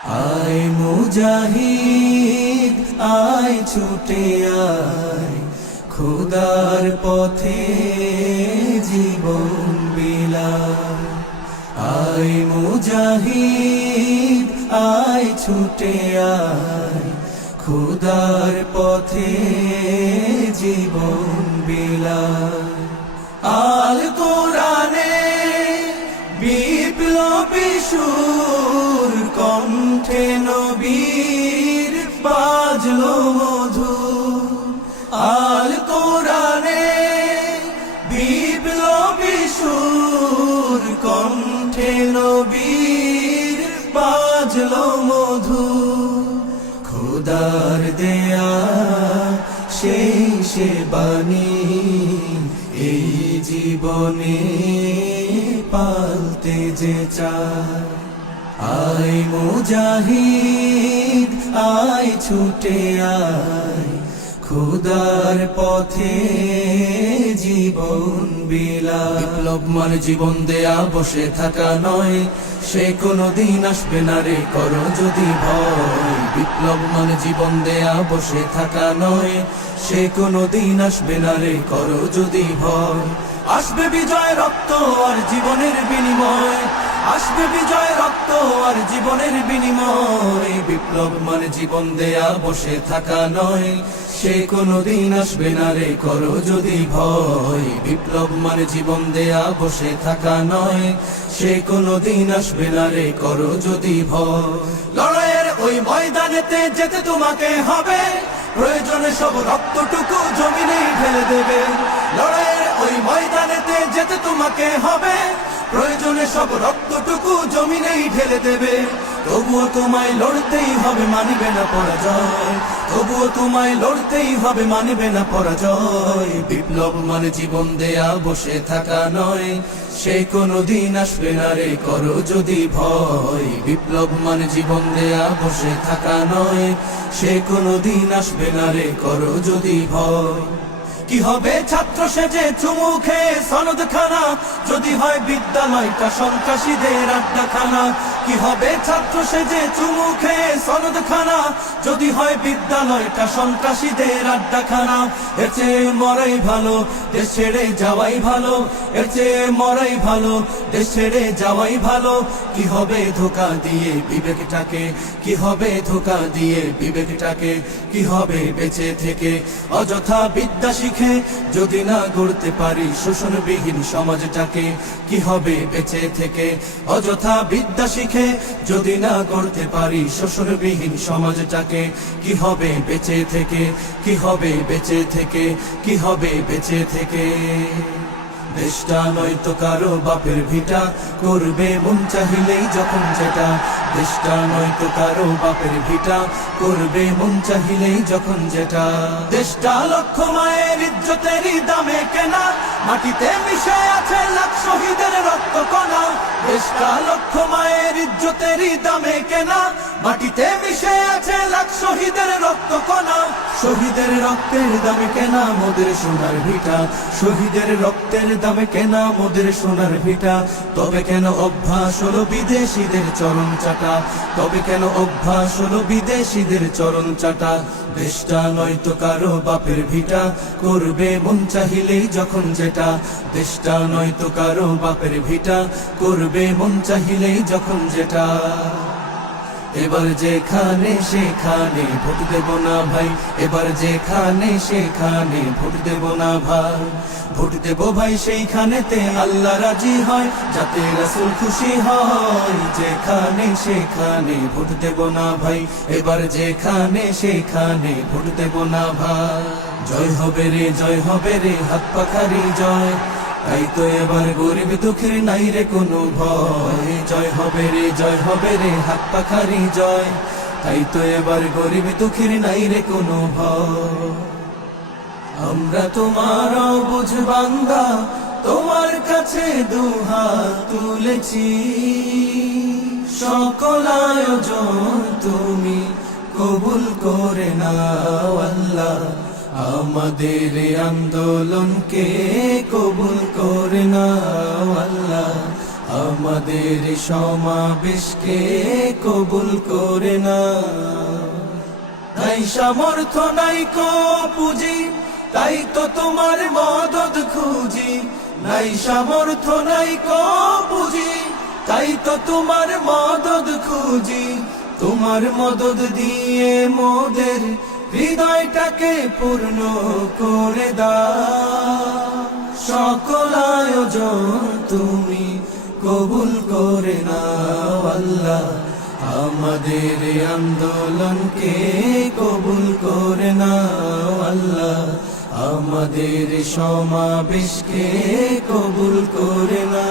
আয় মুজাহিদ আয় ছুটে আয়, খোদার পথে জীবন বিলায়। আয় মুজাহিদ আয় ছুটে আয়, খোদার পথে জীবন বিলায়। আল কোরআনে বিপ্লবী সুর, কণ্ঠে নবীর বাজলো মধুর। আল কোরআনে বিপ্লবী সুর, কণ্ঠে নবীর বাজলো মধুর। খোদার দেয়া সেই সে বাণী, এই জীবনে পালতে যে চায়। আয় মুজাহিদ আয় ছুটে আয়, খোদার পথে জীবন বিলায়। বিপ্লব মানে জীবন দেয়া বসে থাকা নয়, সে কোনদিন আসবে না রে করো যদি ভয়। বিপ্লব মানে জীবন দেয়া বসে থাকা নয়, সে কোনদিন আসবে না রে করো যদি ভয়। আসবে বিজয় রক্ত আর জীবনের বিনিময়, আসবে বিজয় রক্ত আর জীবনের বিনিময়। বিপ্লব মানে জীবন দেয়া বসে থাকা নয়, সে কোনদিন আসবে না রে করো যদি ভয়। বিপ্লব মানে জীবন দেয়া বসে থাকা নয়, সে কোনদিন আসবে না রে করো যদি ভয়। লড়াইয়ের ওই ময়দানেতে যেতে তোমাকে হবে, প্রয়োজনে সব রক্তটুকু জমিনেই ঢেলে দেবে। লড়াইয়ের ওই ময়দানেতে যেতে তোমাকে হবে, প্রয়োজনে সব রক্তটুকু জমিনেই ঢেলে দেবে। তবুও তোমায় লড়তেই হবে, মানিবে না পরাজয়। তবুও তোমায় লড়তেই হবে, মানিবে না পরাজয়। বিপ্লব মানে জীবন দেয়া বসে থাকা নয়, সে কোনদিন আসবে না রে করো যদি ভয়। বিপ্লব মানে জীবন দেয়া বসে থাকা নয়, সে কোনদিন আসবে না রে করো যদি ভয়। কি হবে ছাত্র সেজে চুমু খেয়ে সনদ খানা, যদি হয় বিদ্যালয়টা সন্ত্রাসীদের আড্ডাখানা। কি হবে ছাত্র সেজে চুমু খেয়ে সনদ খানা, যদি হয় বিদ্যালয়টা সন্ত্রাসীদের আড্ডাখানা। এর চেয়ে মরাই ভালো, দেশ ছেড়ে যাওয়াই ভালো। এর চেয়ে মরাই ভালো, দেশ ছেড়ে যাওয়াই ভালো। কি হবে ধোকা দিয়ে বিবেকটাকে, কি হবে ধোকা দিয়ে বিবেকটাকে। কি হবে বেঁচে থেকে অযথা বিদ্যা শিখে, যদি না গড়তে পারি শোষণবিহীন সমাজটাকে। কি হবে বেঁচে থেকে অযথা বিদ্যা শিখে, যদি না গড়তে পারি শোষণবিহীন সমাজটাকে। কি হবে বেঁচে থেকে, কি হবে বেঁচে থেকে, কি হবে বেঁচে থেকে। দেশটা নয়তো কারো বাপের ভিটা, করবে মন চাহিলেই যখন যেটা। দেশটা নয়তো কারো বাপের ভিটা, করবে মন চাহিলেই যখন যেটা। দেশটা লক্ষ মায়ের ইজ্জতেরই দামে কেনা, মাটিতে মিশে আছে লাখ শহীদের রক্ত কণা। দেশটা লক্ষ মায়ের ইজ্জতেরই দামে কেনা, মাটিতে মিশে আছে লাখ শহীদের রক্ত কণা। শহীদের রক্তের দামে কেনা মোদের সোনার ভিটা, শহীদের রক্তের দামে কেনা মোদের সোনার ভিটা। তবে কেন অভ্যাস হলো বিদেশিদের চরণ চাটা, তবে কেন অভ্যাস হলো বিদেশিদের চরণ চাটা। দেশটা নয়তো কারো বাপের ভিটা, করবে মন চাহিলেই যখন যেটা। দেশটা নয়তো কারো বাপের ভিটা, করবে মন চাহিলেই যখন যেটা। এবার যেখানে সেখানে ভোট দেব না ভাই, এবার যেখানে সেখানে ভোট দেব না ভাই। ভোট দেব ভাই সেইখানেতে আল্লাহ রাজি হয়, যাতে রাসূল খুশি হয়। যেখানে সেখানে ভোট দেব না ভাই, এবার যেখানে সেখানে ভোট দেব না ভাই। জয় হবে রে, জয় হবে রে, হাত পাখারি জয়। তাই তো এবার গরিব দুঃখের নাই রে কোনো ভয়। জয় হবে রে, জয় হবে রে, হাত পাখারি জয়। তাই তো এবার গরিব দুঃখের নাই রে কোনো ভয়। আমরা তোমার বুঝ বান্দা, তোমার কাছে দুহাত তুলেছি। সকল আয়োজন তুমি কবুল করে নাও আল্লাহ, আমাদের আন্দোলনকে কবুল করে নাও আল্লাহ, আমাদের সমাবেশকে কবুল করে না। নাই সামর্থ্য নাই কো পুঁজি, তাই তো তোমার মদদ খুঁজি। নাই সামর্থ্য নাই কো পুঁজি, তাই তো তোমার মদদ খুঁজি। তোমার মদদ দিয়ে মোদের হৃদয়টাকে পূর্ণ করে দাও। সকল আয়োজন তুমি কবুল করে নাও আল্লাহ, আমাদের আন্দোলনকে কবুল করে নাও আল্লাহ, আমাদের সমাবেশকে কবুল করে নাও।